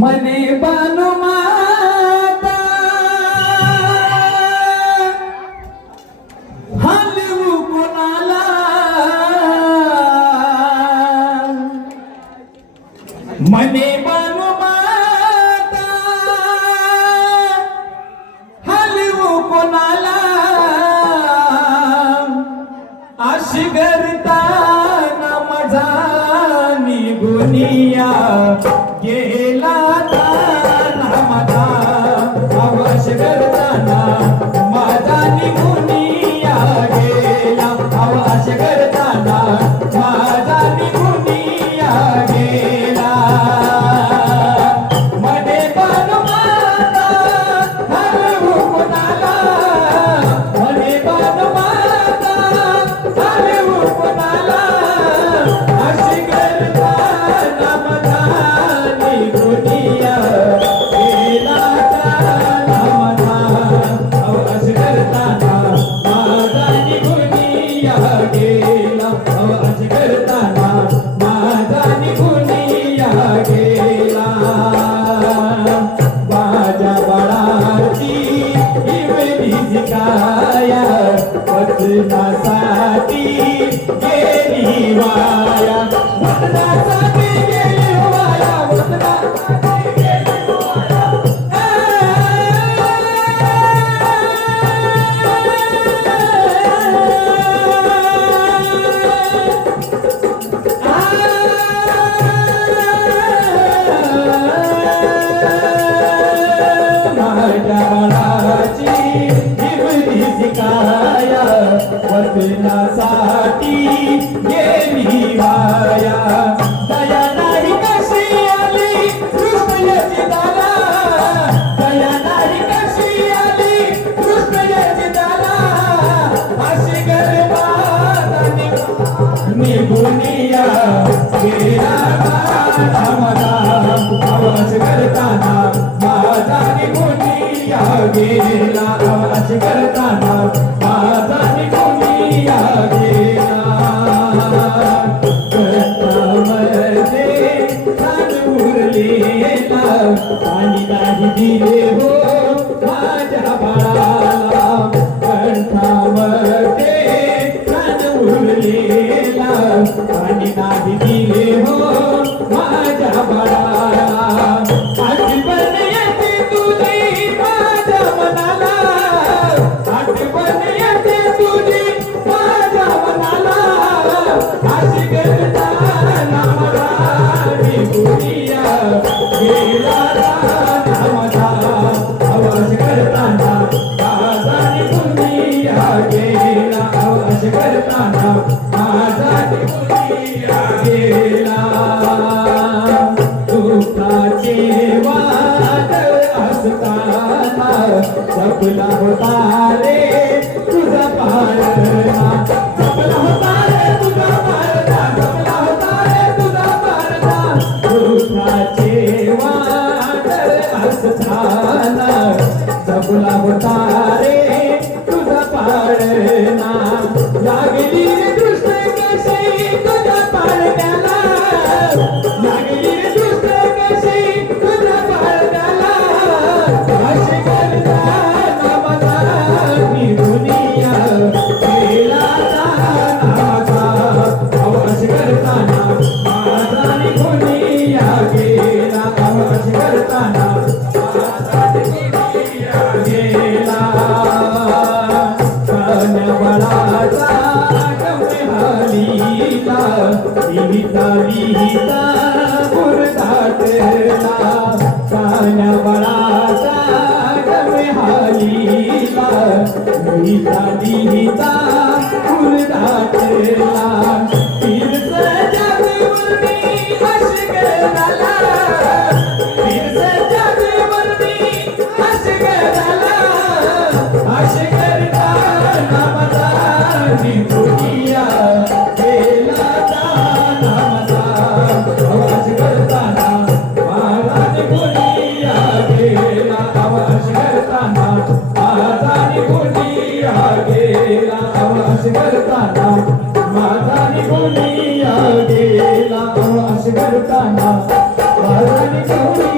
मने बानु माता हलवू कोणाला मने बानु माता हलवू कोणाला अशी करताना माझा निगुनिया गेला ताना माझा आवाज करताना माझा निगुनिया गेला आवाज करताना माझा निगुनिया गेला मध्ये बानु माता हलवू कोणाला मध्ये बानु माता हलवू कोणाला अशी करताना माझा निगुनिया गेला ताना माझा आवाज करताना माझा निगुनिया गेला आवाज करताना माझा निगुनिया गेला माझ्या बाळाची इवली शिकाया वचनासाठी गेली वाया वचनासाठी गेली वाया वचनासाठी गेली वाया माझ्या बाळाची इवली शिकाया वचनासाठी गेली वाया दया नाही कशी आली कृष्णयाची दाला दया नाही कशी आली कृष्णयाची दाला अशी गर्भात निगुनिया गेला ताना माझा आवाज करताना माझा निगुनिया गेला आवाज करताना माझा निगुनिया गेला कंठामध्ये कान उरलेला आणि नाही दिले हो माझ्या बाळाला कंठामध्ये कान उरलेला आणि नाही दिले हो माझ्या बाळाला आठवण येते तुझी माझ्या मनाला आठवण येते तुझी माझ्या मनाला अशी करताना मला निगुनिया गेला ताना माझा आवाज करताना माझा निगुनिया गेला आवाज करताना माझा निगुनिया गेला दुःखाचे वादळ असताना जपला होता रे तुझा पारणा जपला होता रे तुझा पारणा जपला होता रे तुझा पारणा दुःखाचे वादळ असताना जपला होता रे तुझा पारणा लागली रे दृष्ट कशी तुझ्या पारण्याला लागली रे दृष्ट कशी तुझ्या पारण्याला अशी करताना माझा निगुनिया गेला ताना माझा आवाज करताना माझा निगुनिया गेला आवाज करताना माझा निगुनिया गेला कान्याबाळाचा गवळे हालीला लिहिता लिहिता गुरदाटला कान्याबाळाचा गवळे हालीला लिहिता लिहिता गुरदाटला तीर्थ जगवरती अशगराला तीर्थ जगवरती अशगराला अशी करताना माझा निगुनिया गेला ताना माझा आवाज करताना माझा निगुनिया गेला आवाज करताना माझा निगुनिया गेला आवाज करताना माझा करताना महाराणी गौरी